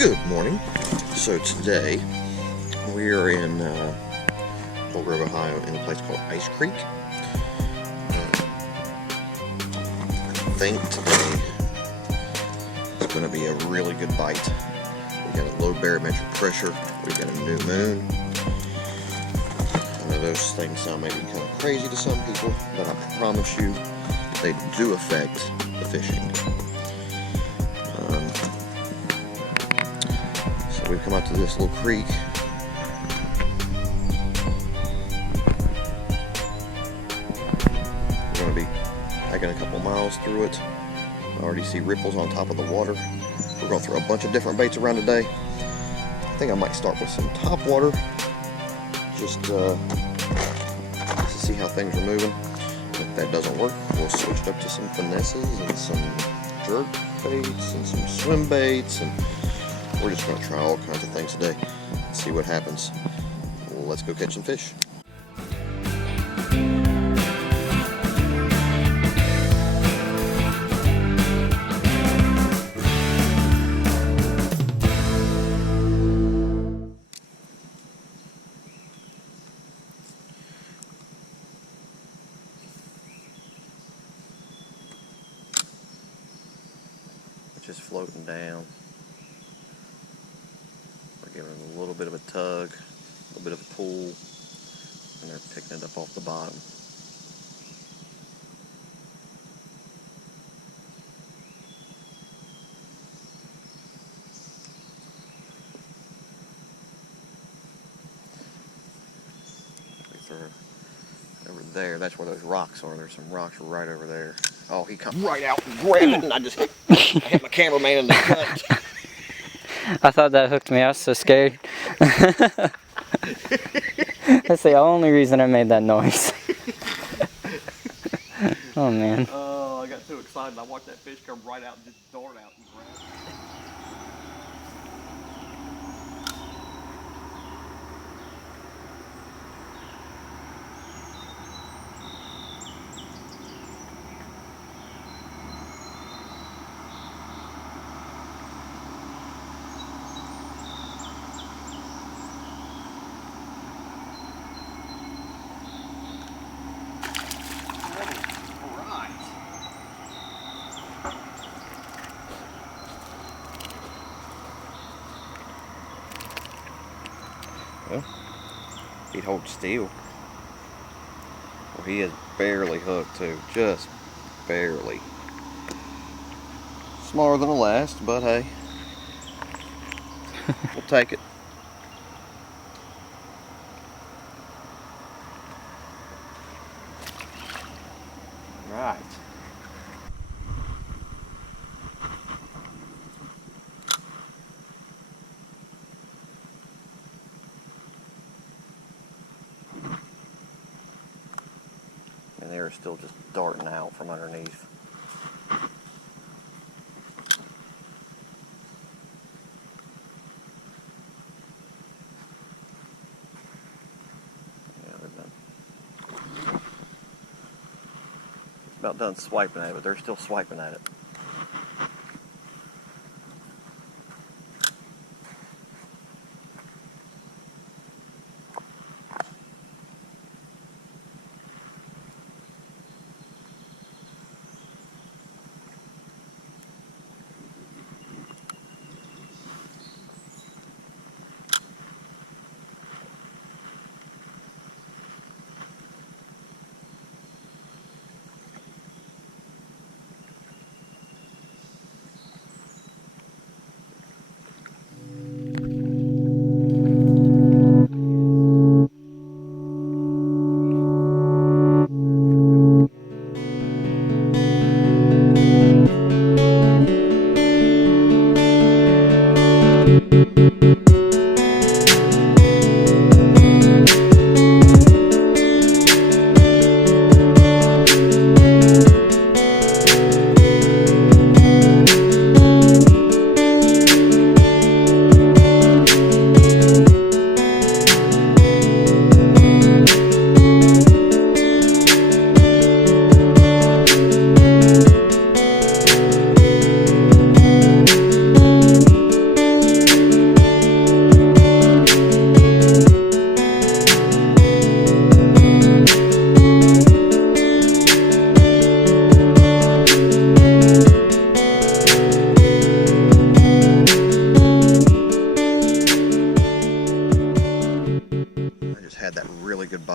Good morning. So today we are in Old Grove, Ohio, in a place called Ice Creek. I think today is going to be a really good bite. We got a low barometric pressure. We got a new moon. I know those things sound maybe kind of crazy to some people, but I promise you they do affect the fishing. So we've come out to this little creek. We're going to be hiking a couple miles through it. I already see ripples on top of the water. We're going to throw a bunch of different baits around today. I think I might start with some top water, just to see how things are moving. If that doesn't work, we'll switch it up to some finesses and some jerk baits and some swim baits, and we're just going to try all kinds of things today and see what happens. Well, let's go catch some fish. Just floating down. We're giving it a little bit of a tug, a little bit of a pull, and they're picking it up off the bottom. We throw over there. That's where those rocks are. There's some rocks right over there. Oh, he comes right out and grabbed it, and I hit my cameraman in the gut. I thought that hooked me. I was so scared. That's the only reason I made that noise. Oh man. Oh, I got too excited. I watched that fish come right out and just dart out and grab it. Well, he'd hold still. Well, he is barely hooked too, just barely. Smaller than the last, but hey, we'll take it. Right. And they're still just darting out from underneath. Yeah, they're done. It's about done swiping at it, but they're still swiping at it.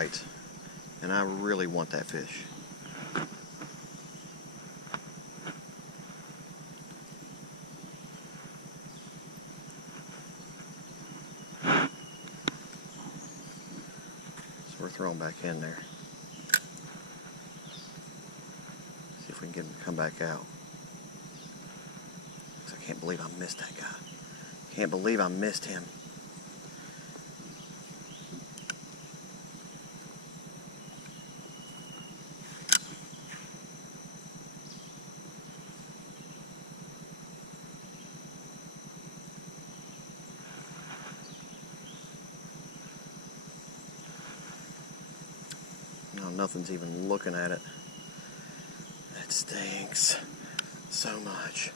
bite, and I really want that fish. So we're throwing back in there. See if we can get him to come back out. I can't believe I missed that guy. Can't believe I missed him. No, nothing's even looking at it. It stinks so much.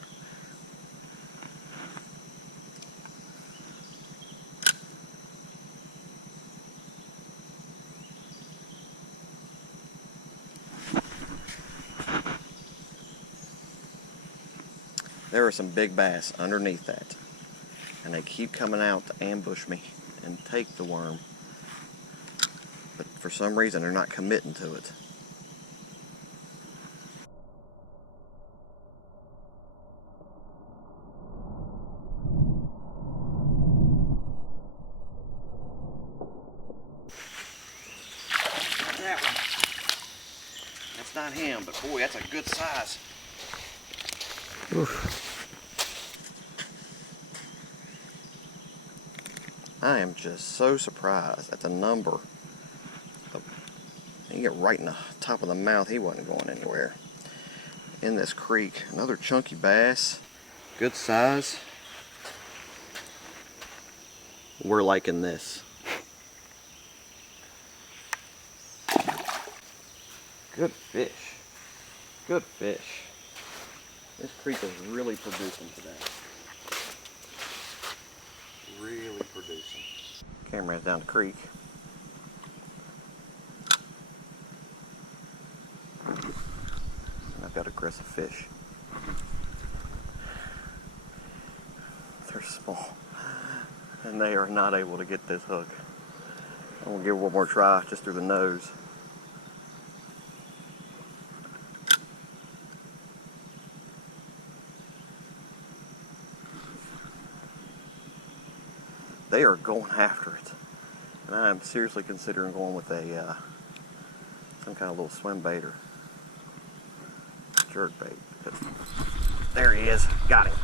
There are some big bass underneath that, and they keep coming out to ambush me and take the worm, but for some reason they're not committing to it. That one. That's not him, but boy, that's a good size. Oof. I am just so surprised at the number. He got right in the top of the mouth. He wasn't going anywhere. In this creek, another chunky bass, good size. We're liking this. Good fish. Good fish. This creek is really producing today. Really producing. Camera's down the creek. And I've got aggressive fish. They're small. And they are not able to get this hook. I'm gonna give it one more try just through the nose. They are going after it, and I am seriously considering going with a some kind of little swim bait or jerk bait. Because there he is, got him.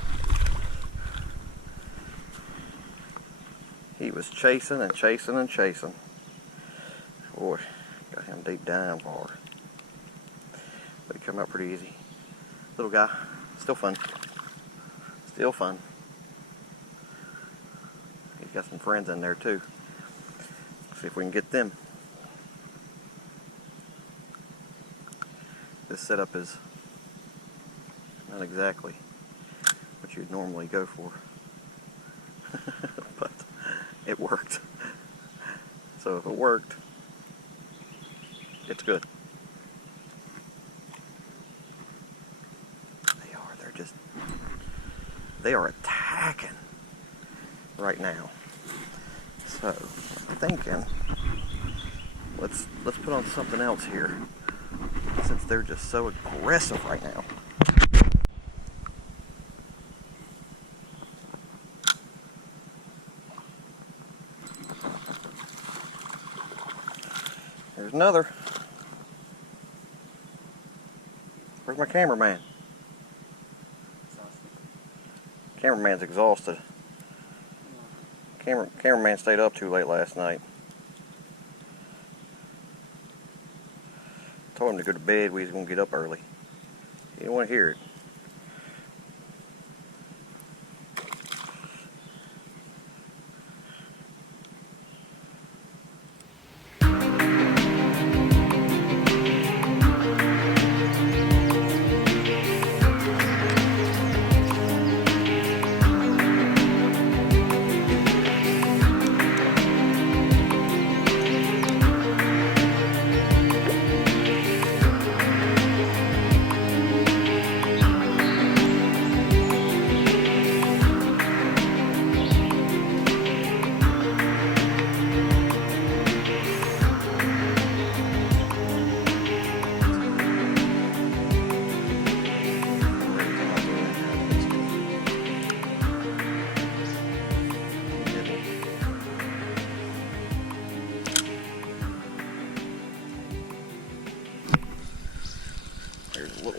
He was chasing and chasing and chasing. Boy, got him deep down far, but he came out pretty easy. Little guy, still fun, still fun. Got some friends in there too. See if we can get them. This setup is not exactly what you'd normally go for, but it worked. So if it worked, it's good. They are attacking right now. So I'm thinking, let's put on something else here, since they're just so aggressive right now. There's another. Where's my cameraman? Cameraman's exhausted. Cameraman stayed up too late last night. Told him to go to bed. We was gonna get up early. He didn't want to hear it.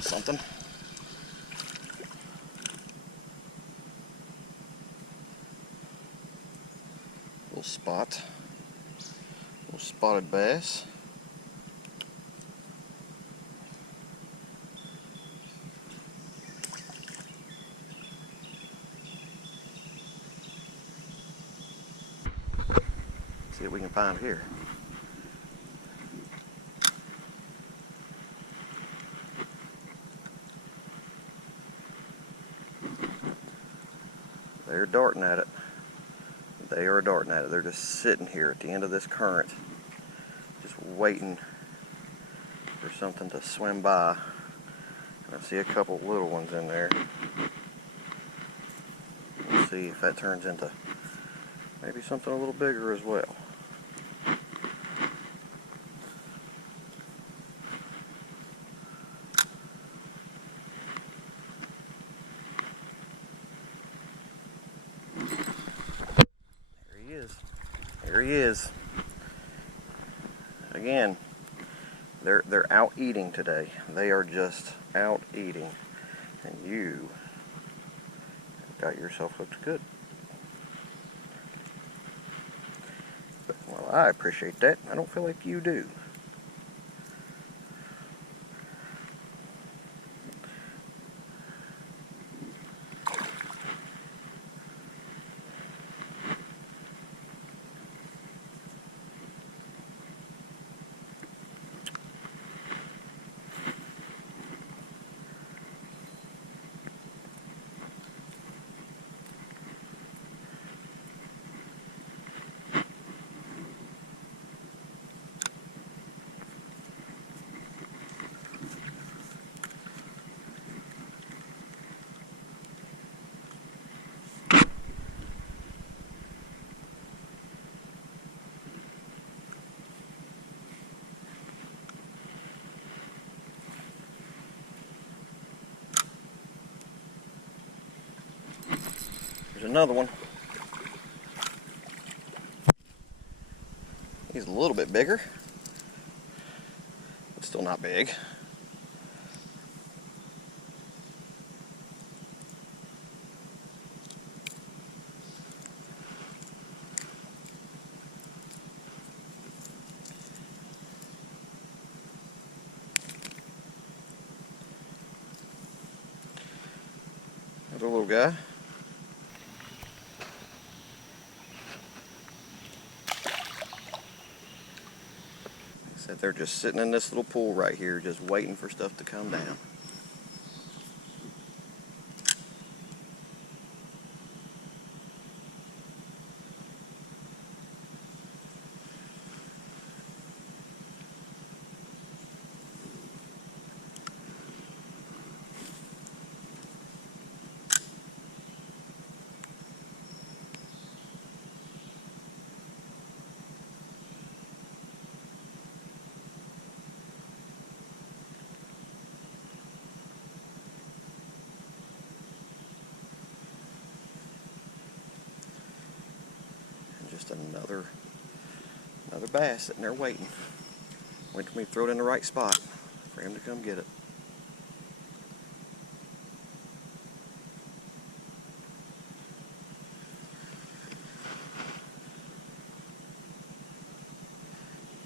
get something. Little spot. Little spotted bass. See what we can find here. They're darting at it. They are darting at it. They're just sitting here at the end of this current, just waiting for something to swim by. And I see a couple little ones in there. We'll see if that turns into maybe something a little bigger as well. There he is. Again, they're out eating today. They are just out eating, and you got yourself hooked good. Well, I appreciate that. I don't feel like you do. There's another one. He's a little bit bigger, but still not big. There's a little guy. Said they're just sitting in this little pool right here, just waiting for stuff to come down. Just another bass sitting there waiting for me to throw it in the right spot for him to come get it.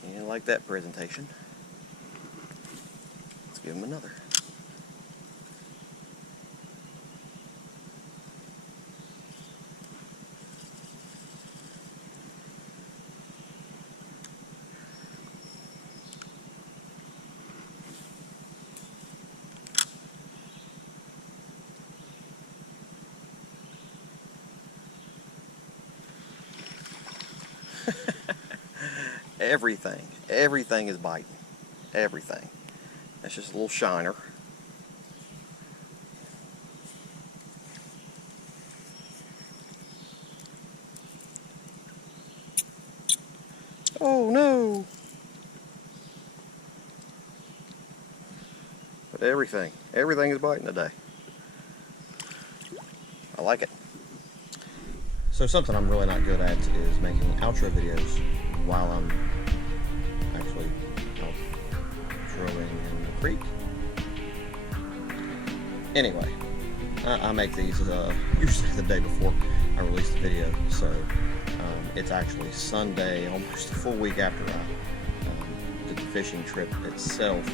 And like that presentation, let's give him another. Everything is biting. Everything. That's just a little shiner. Oh no! But everything is biting today. I like it. So something I'm really not good at is making outro videos while I'm actually out trolling in the creek. Anyway, I make these usually the day before I release the video, so it's actually Sunday, almost a full week after I did the fishing trip itself.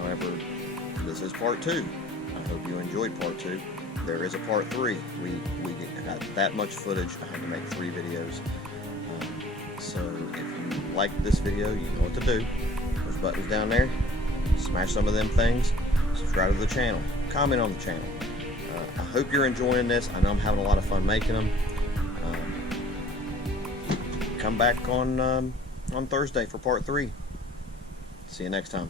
However, this is part 2. I hope you enjoyed part 2. There is a part 3. We got that much footage. I had to make 3 videos. So if you liked this video, you know what to do. Those buttons down there. Smash some of them things. Subscribe to the channel. Comment on the channel. I hope you're enjoying this. I know I'm having a lot of fun making them. Come back on Thursday for part 3. See you next time.